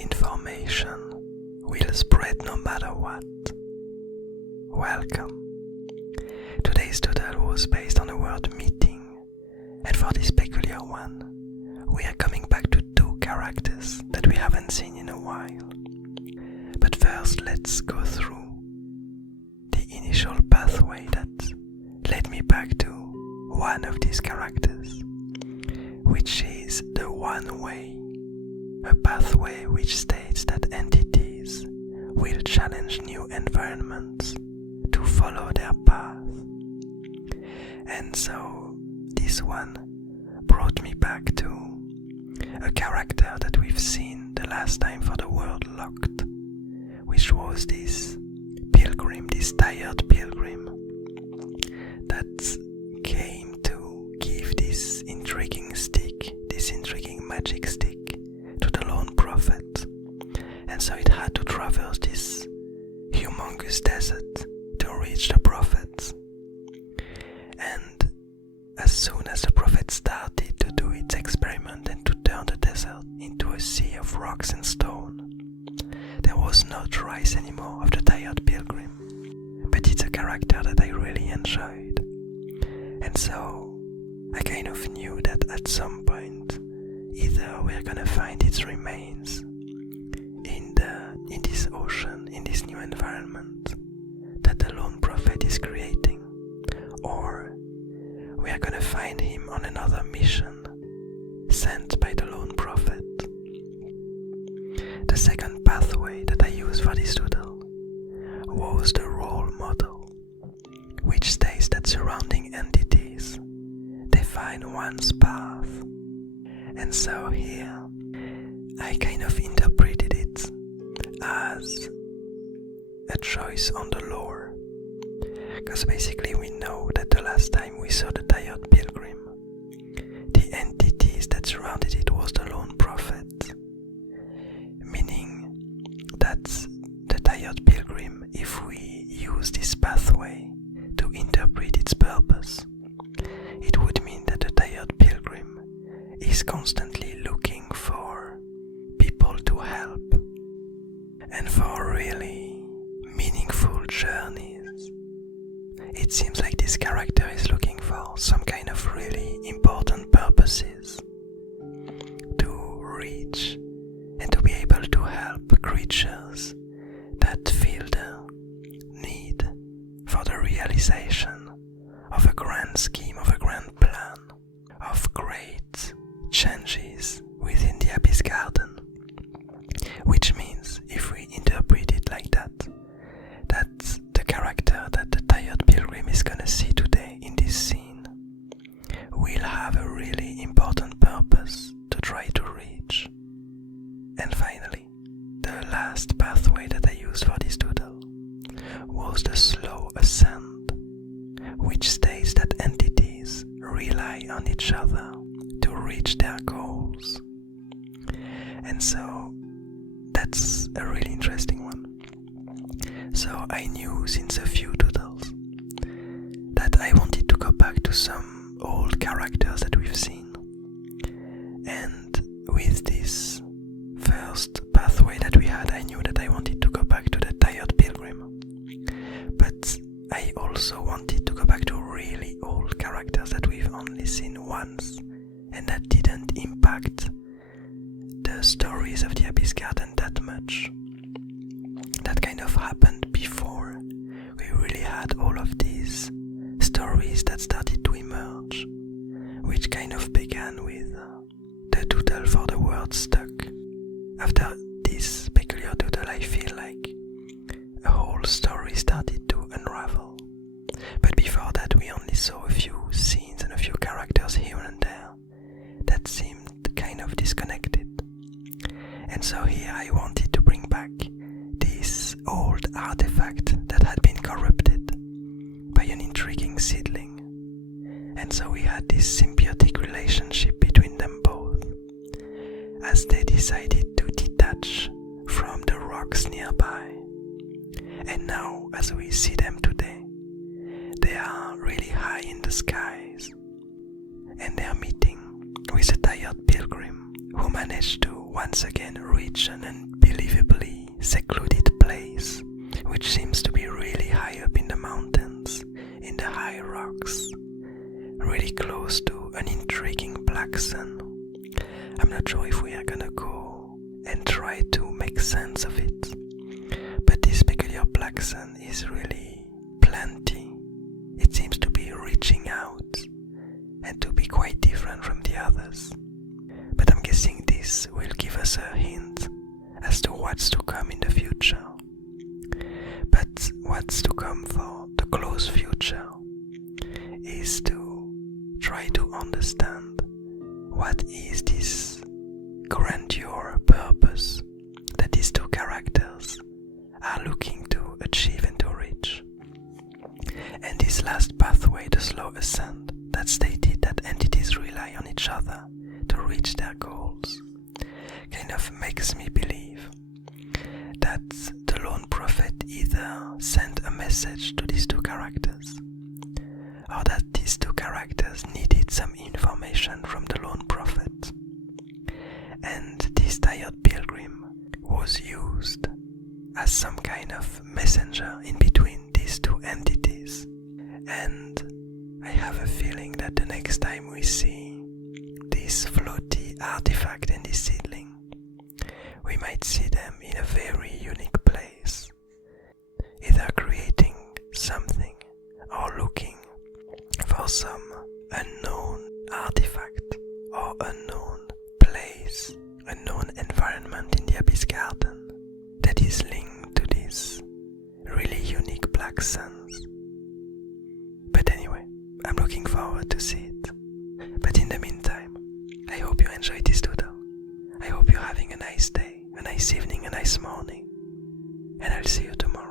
information will spread no matter what. Welcome. Today's doodle was based on the word meeting, and for this peculiar one, we are coming back to two characters that we haven't seen in a while. But first, let's go through the initial pathway that led me back to one of these characters, which is the one way, a pathway which states that entities will challenge new environments to follow their path. And so this one brought me back to a character that we've seen the last time for the world locked, which was this pilgrim, this tired pilgrim that came to give this intriguing stick, this intriguing magic stick to the lone prophet. And so it had to traverse this humongous desert to reach the prophet. And as soon as the prophet started to do its experiment and to turn the desert into a sea of rocks and stone, there was no trace anymore of the tired pilgrim. But it's a character that I really enjoyed. And so I kind of knew that at some point either we're gonna find its remains in this ocean, in this new environment that the lone prophet is creating, or we are gonna find him on another mission sent by the lone prophet. The second pathway that I used for this doodle was the role model, which states that surrounding entities define one's path. And so here I kind of interpreted it as a choice on the lore, because basically we know that the last time we saw the tired pilgrim, the entities that surrounded it was the lone prophet, meaning that the tired pilgrim, if we use this pathway to interpret its purpose, it would mean that the tired pilgrim is constantly looking for people to help and for really meaningful journeys. It seems like this character is looking for some kind of really important purposes to reach and to be able to help creatures that feel the need for the realization of a grand scheme, of a grand plan, of great changes within the Abyss Garden. Which means, if we interpret it like that the character that the tired pilgrim is gonna see today in this scene will have a really important purpose to try to reach. And finally, the last pathway that I used for this doodle was the slow ascent, which states that entities rely on each other to reach their goals. And so that's a really interesting one. So I knew since a few doodles that I wanted to go back to some old characters that we've seen. And with this first pathway that we had, I knew that I wanted to go back to the tired pilgrim. But I also wanted to go back to really old characters that we've only seen once and that didn't impact the stories of the Abyss Garden that much. That kind of happened before we really had all of these stories that started to emerge, which kind of began with the doodle for the word stuck. After this peculiar doodle, I feel like a whole story started to unravel. But before that, we only saw a few scenes and a few characters here and there that seemed kind of disconnected. And so here I wanted to bring back this old artifact that had been corrupted by an intriguing seedling. And so we had this symbiotic relationship between them both, as they decided to detach from the rocks nearby. And now, as we see them today, they are really high in the skies, and they are meeting with a tired pilgrim who managed to once again reach an secluded place, which seems to be really high up in the mountains, in the high rocks, really close to an intriguing black sun. I'm not sure if we are gonna go and try to make sense of it, but this peculiar black sun is really plenty. It seems to be reaching out and to be quite different from the others. But I'm guessing this will give us a hint as to what's to come in the future. But what's to come for the close future is to try to understand what is this grandeur purpose that these two characters are looking to achieve and to reach. And this last pathway, the slow ascent, that stated that entities rely on each other to reach their goals, kind of makes me believe that the lone prophet either sent a message to these two characters, or that these two characters needed some information from the lone prophet, and this tired pilgrim was used as some kind of messenger in between these two entities. And I have a feeling that the next time we see this floaty artifact and this seedling, we might see them in a very unique place, either creating something or looking for some unknown artifact or unknown place, unknown environment in the Abyss Garden that is linked to these really unique black suns. But anyway, I'm looking forward to see it. But in the meantime, I hope you enjoyed this doodle. I hope you're having a nice day, a nice evening, a nice morning, and I'll see you tomorrow.